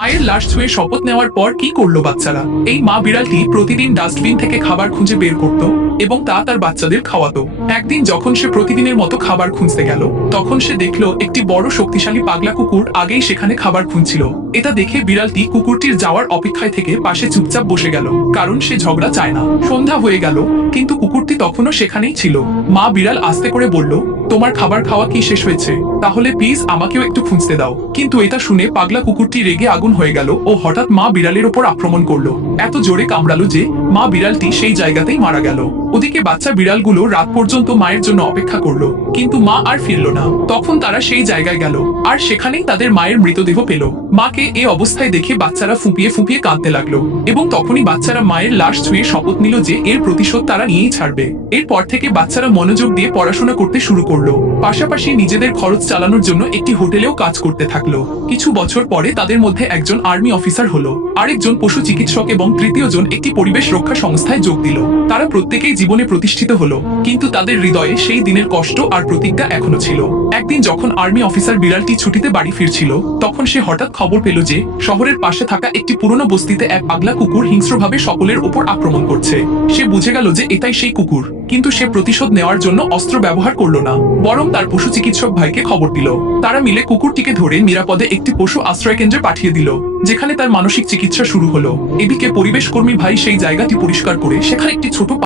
মায়ের লাশ ছুঁয়ে শপথ নেওয়ার পর কি করলো বাচ্চারা? এই মা বিড়ালটি প্রতিদিন ডাস্টবিন থেকে খাবার খুঁজে বের করত এবং তা তার বাচ্চাদের খাওয়াতো। একদিন যখন সে প্রতিদিনের মতো খাবার খুঁজতে গেল, তখন সে দেখলো একটি বড় শক্তিশালী পাগলা কুকুর আগেই সেখানে খাবার খুঁজছিল। এটা দেখে বিড়ালটি কুকুরটির যাওয়ার অপেক্ষায় থেকে পাশে চুপচাপ বসে গেল, কারণ সে ঝগড়া চায় না। সন্ধ্যা হয়ে গেল, কিন্তু কুকুরটি তখনও সেখানেই ছিল। মা বিড়াল আস্তে করে বলল, তোমার খাবার খাওয়া কি শেষ হয়েছে? তাহলে প্লিজ আমাকেও একটু খুঁজতে দাও। কিন্তু এটা শুনে পাগলা কুকুরটি রেগে আগুন হয়ে গেল ও হঠাৎ মা বিড়ালের ওপর আক্রমণ করলো। এত জোরে কামড়ালো যে মা বিড়ালটি সেই জায়গাতেই মারা গেল। ওদিকে বাচ্চা বিড়ালগুলো রাত পর্যন্ত মায়ের জন্য অপেক্ষা করলো, কিন্তু মা আর ফিরলো না। তখন তারা সেই জায়গায় গেল আর সেখানেই তাদের মায়ের মৃতদেহ পেল। মাকে এই অবস্থায় দেখে বাচ্চারা ফুঁপিয়ে ফুঁপিয়ে কাঁদতে লাগলো এবং তখনই বাচ্চারা মায়ের লাশ ছুঁয়ে শপথ নিল যে এর প্রতিশোধ তারা নিয়েই ছাড়বে। এরপর থেকে বাচ্চারা মনোযোগ দিয়ে পড়াশোনা করতে শুরু করলো, পাশাপাশি নিজেদের খরচ চালানোর জন্য একটি হোটেলেও কাজ করতে থাকলো। কিছু বছর পরে তাদের মধ্যে একজন আর্মি অফিসার হলো, আরেকজন পশু চিকিৎসক এবং তৃতীয় জন একটি পরিবেশ রক্ষা সংস্থায় যোগ দিল। তারা প্রত্যেকেই জীবনে প্রতিষ্ঠিত হলো, কিন্তু তাদের হৃদয়ে সেই দিনের কষ্ট আর প্রতিজ্ঞা এখনো ছিল। একদিন যখন আর্মি অফিসার বিড়ালটি ছুটিতে বাড়ি ফিরছিল, তখন সে হঠাৎ খবর পেল যে শহরের পাশে থাকা একটি পুরনো বস্তিতে এক পাগলা কুকুর হিংস্রভাবে সকলের উপর আক্রমণ করছে। সে বুঝে গেল যে এটাই সেই কুকুর, কিন্তু সে প্রতিশোধ নেওয়ার জন্য অস্ত্র ব্যবহার করলো না, বরং তার পশু চিকিৎসক ভাইকে খবর দিল। তারা মিলে কুকুরটিকে ধরে নিরাপদে একটি পশু আশ্রয় কেন্দ্রে পাঠিয়ে দিল, যেখানে তার মানসিক চিকিৎসা শুরু হলো। এদিকে পরিবেশ কর্মী ভাই সেই জায়গাটি পরিষ্কার করে সেখানে একটি ছোট